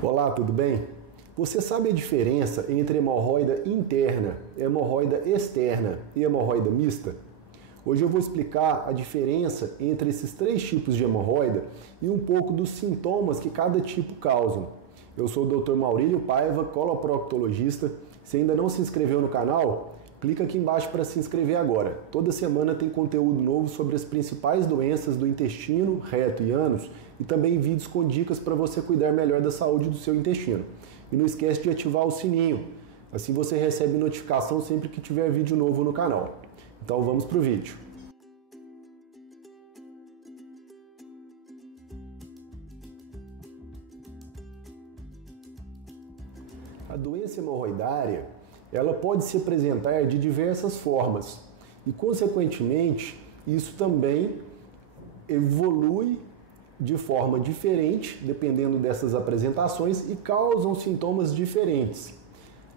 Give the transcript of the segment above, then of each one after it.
Olá, tudo bem? Você sabe a diferença entre hemorroida interna, hemorroida externa e hemorroida mista? Hoje eu vou explicar a diferença entre esses três tipos de hemorroida e um pouco dos sintomas que cada tipo causa. Eu sou o Dr. Maurílio Paiva, coloproctologista. Se ainda não se inscreveu no canal, clica aqui embaixo para se inscrever agora. Toda semana tem conteúdo novo sobre as principais doenças do intestino, reto e ânus e também vídeos com dicas para você cuidar melhor da saúde do seu intestino. E não esquece de ativar o sininho, assim você recebe notificação sempre que tiver vídeo novo no canal. Então vamos para o vídeo. A doença hemorroidária, ela pode se apresentar de diversas formas e, consequentemente, isso também evolui de forma diferente, dependendo dessas apresentações, e causam sintomas diferentes.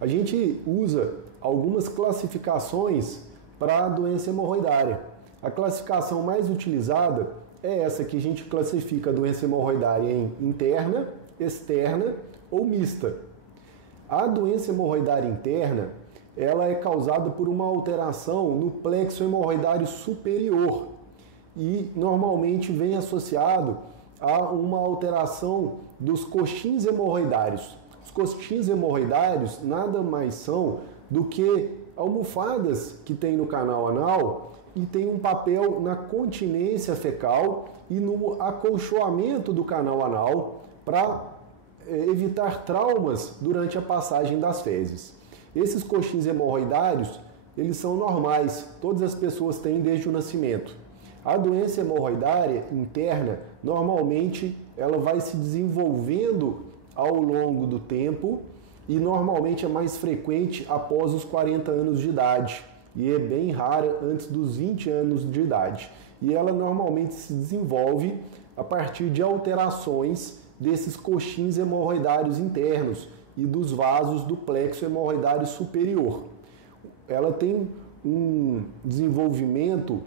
A gente usa algumas classificações para a doença hemorroidária. A classificação mais utilizada é essa que a gente classifica a doença hemorroidária em interna, externa ou mista. A doença hemorroidária interna, ela é causada por uma alteração no plexo hemorroidário superior e normalmente vem associado a uma alteração dos coxins hemorroidários. Os coxins hemorroidários nada mais são do que almofadas que tem no canal anal e tem um papel na continência fecal e no acolchoamento do canal anal para evitar traumas durante a passagem das fezes. Esses coxins hemorroidários, eles são normais, todas as pessoas têm desde o nascimento. A doença hemorroidária interna, normalmente, ela vai se desenvolvendo ao longo do tempo e normalmente é mais frequente após os 40 anos de idade e é bem rara antes dos 20 anos de idade. E ela normalmente se desenvolve a partir de alterações desses coxins hemorroidários internos e dos vasos do plexo hemorroidário superior. Ela tem um desenvolvimento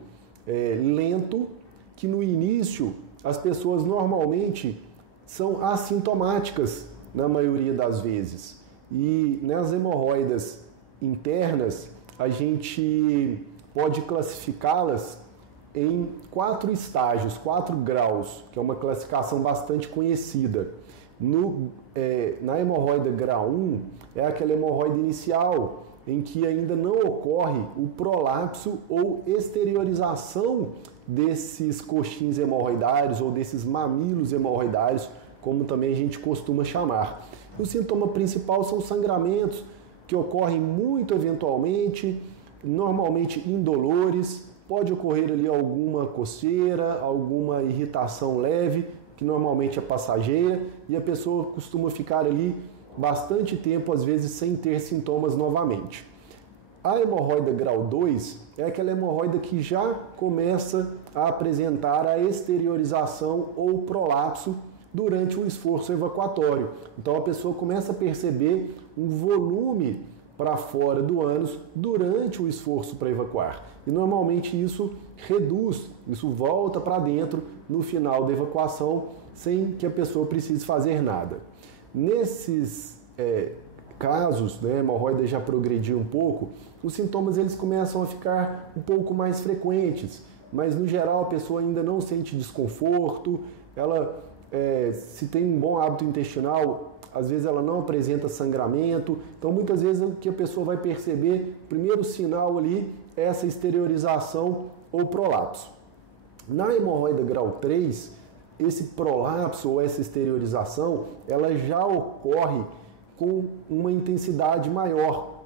lento, que no início as pessoas normalmente são assintomáticas na maioria das vezes. E nas hemorroidas internas a gente pode classificá-las em 4 estágios, 4 graus, que é uma classificação bastante conhecida. Na hemorroida grau 1 é aquela hemorroida inicial em que ainda não ocorre o prolapso ou exteriorização desses coxins hemorroidários ou desses mamilos hemorroidários, como também a gente costuma chamar. O sintoma principal são sangramentos que ocorrem muito eventualmente, normalmente indolores. Pode ocorrer ali alguma coceira, alguma irritação leve, que normalmente é passageira, e a pessoa costuma ficar ali bastante tempo, às vezes sem ter sintomas novamente. A hemorroida grau 2 é aquela hemorroida que já começa a apresentar a exteriorização ou prolapso durante o esforço evacuatório. Então a pessoa começa a perceber um volume para fora do ânus durante o esforço para evacuar. E normalmente isso reduz, isso volta para dentro no final da evacuação, sem que a pessoa precise fazer nada. Nesses casos, a hemorroida já progrediu um pouco, os sintomas eles começam a ficar um pouco mais frequentes, mas no geral a pessoa ainda não sente desconforto, ela se tem um bom hábito intestinal, às vezes ela não apresenta sangramento, então muitas vezes o que a pessoa vai perceber, o primeiro sinal ali é essa exteriorização ou prolapso. Na hemorroida grau 3, esse prolapso ou essa exteriorização, ela já ocorre com uma intensidade maior.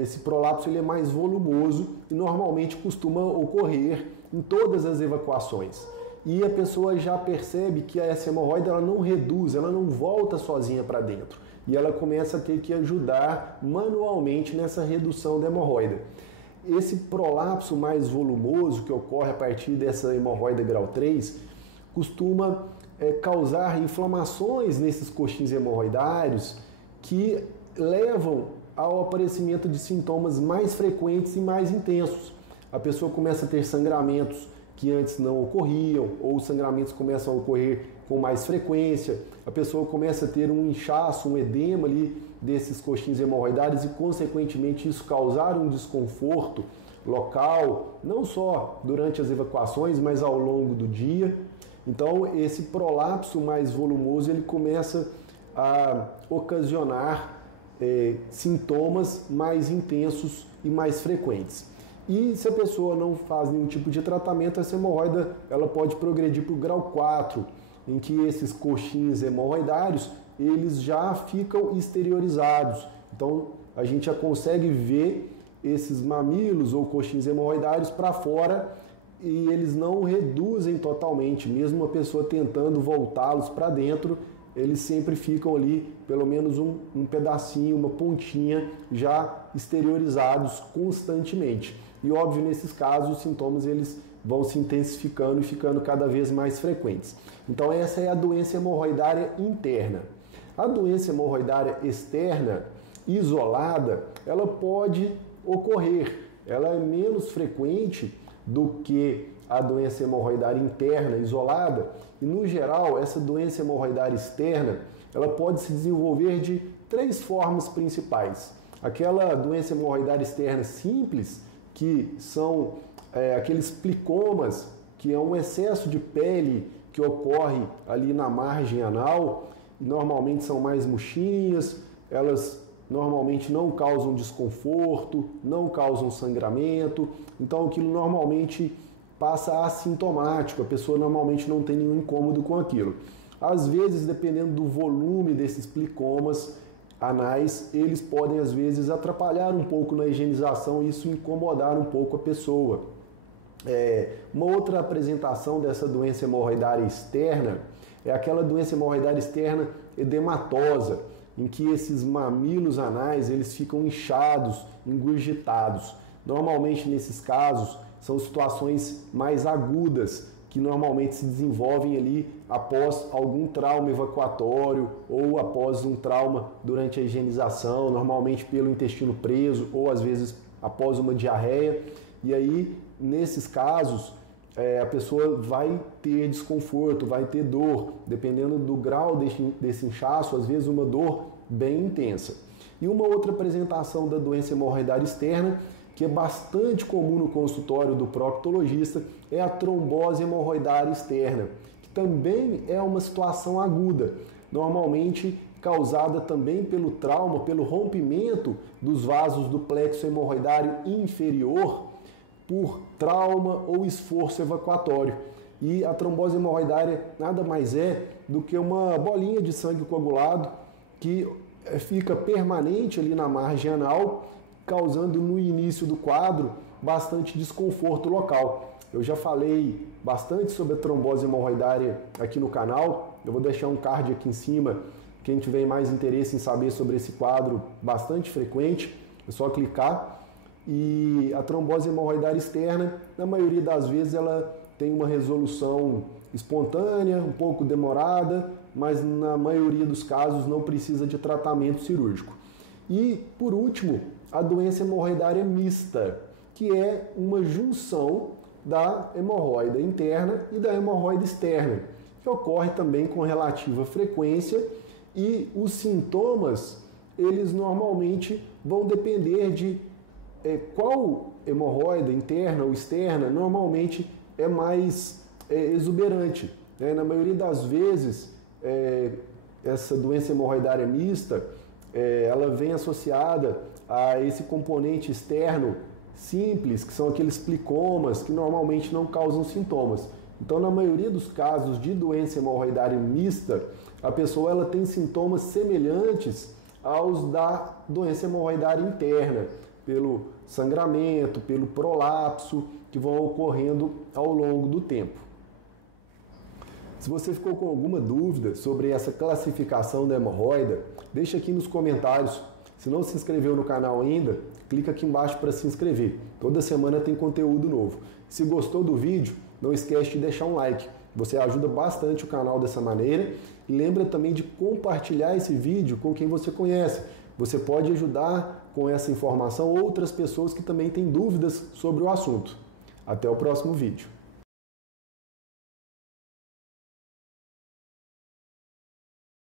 Esse prolapso ele é mais volumoso e normalmente costuma ocorrer em todas as evacuações. E a pessoa já percebe que essa hemorroida ela não reduz, ela não volta sozinha para dentro. E ela começa a ter que ajudar manualmente nessa redução da hemorroida. Esse prolapso mais volumoso que ocorre a partir dessa hemorroida grau 3 costuma causar inflamações nesses coxins hemorroidários que levam ao aparecimento de sintomas mais frequentes e mais intensos. A pessoa começa a ter sangramentos que antes não ocorriam, ou os sangramentos começam a ocorrer com mais frequência, a pessoa começa a ter um inchaço, um edema ali desses coxins hemorroidários e, consequentemente, isso causar um desconforto local, não só durante as evacuações, mas ao longo do dia. Então, esse prolapso mais volumoso, ele começa a ocasionar sintomas mais intensos e mais frequentes. E se a pessoa não faz nenhum tipo de tratamento, essa hemorroida ela pode progredir para o grau 4, em que esses coxins hemorroidários eles já ficam exteriorizados. Então a gente já consegue ver esses mamilos ou coxins hemorroidários para fora e eles não reduzem totalmente, mesmo a pessoa tentando voltá-los para dentro, eles sempre ficam ali, pelo menos um pedacinho, uma pontinha, já exteriorizados constantemente. E óbvio, nesses casos, os sintomas eles vão se intensificando e ficando cada vez mais frequentes. Então essa é a doença hemorroidária interna. A doença hemorroidária externa, isolada, ela pode ocorrer. Ela é menos frequente do que a doença hemorroidária interna, isolada, e no geral essa doença hemorroidária externa ela pode se desenvolver de 3 formas principais. Aquela doença hemorroidária externa simples, que são aqueles plicomas, que é um excesso de pele que ocorre ali na margem anal, normalmente são mais murchinhas, elas normalmente não causam desconforto, não causam sangramento, então aquilo normalmente passa assintomático, a pessoa normalmente não tem nenhum incômodo com aquilo. Às vezes, dependendo do volume desses plicomas anais, eles podem às vezes atrapalhar um pouco na higienização e isso incomodar um pouco a pessoa. Uma outra apresentação dessa doença hemorroidária externa é aquela doença hemorroidária externa edematosa, em que esses mamilos anais eles ficam inchados, engurgitados. Normalmente nesses casos são situações mais agudas, que normalmente se desenvolvem ali após algum trauma evacuatório ou após um trauma durante a higienização, normalmente pelo intestino preso ou às vezes após uma diarreia. E aí, nesses casos, a pessoa vai ter desconforto, vai ter dor, dependendo do grau desse inchaço, às vezes uma dor bem intensa. E uma outra apresentação da doença hemorroidária externa, que é bastante comum no consultório do proctologista, é a trombose hemorroidária externa, que também é uma situação aguda, normalmente causada também pelo trauma, pelo rompimento dos vasos do plexo hemorroidário inferior por trauma ou esforço evacuatório. E a trombose hemorroidária nada mais é do que uma bolinha de sangue coagulado que fica permanente ali na margem anal, causando no início do quadro bastante desconforto local. Eu já falei bastante sobre a trombose hemorroidária aqui no canal, eu vou deixar um card aqui em cima, quem tiver mais interesse em saber sobre esse quadro bastante frequente, é só clicar. E a trombose hemorroidária externa, na maioria das vezes ela tem uma resolução espontânea, um pouco demorada, mas na maioria dos casos não precisa de tratamento cirúrgico. E, por último, a doença hemorroidária mista, que é uma junção da hemorroida interna e da hemorroida externa, que ocorre também com relativa frequência e os sintomas, eles normalmente vão depender de qual hemorroida interna ou externa normalmente é mais exuberante. Na maioria das vezes, essa doença hemorroidária mista, ela vem associada a esse componente externo simples, que são aqueles plicomas que normalmente não causam sintomas. Então, na maioria dos casos de doença hemorroidária mista, a pessoa ela tem sintomas semelhantes aos da doença hemorroidária interna, pelo sangramento, pelo prolapso, que vão ocorrendo ao longo do tempo. Se você ficou com alguma dúvida sobre essa classificação da hemorroida, deixa aqui nos comentários. Se não se inscreveu no canal ainda, clica aqui embaixo para se inscrever. Toda semana tem conteúdo novo. Se gostou do vídeo, não esquece de deixar um like. Você ajuda bastante o canal dessa maneira. E lembra também de compartilhar esse vídeo com quem você conhece. Você pode ajudar com essa informação outras pessoas que também têm dúvidas sobre o assunto. Até o próximo vídeo.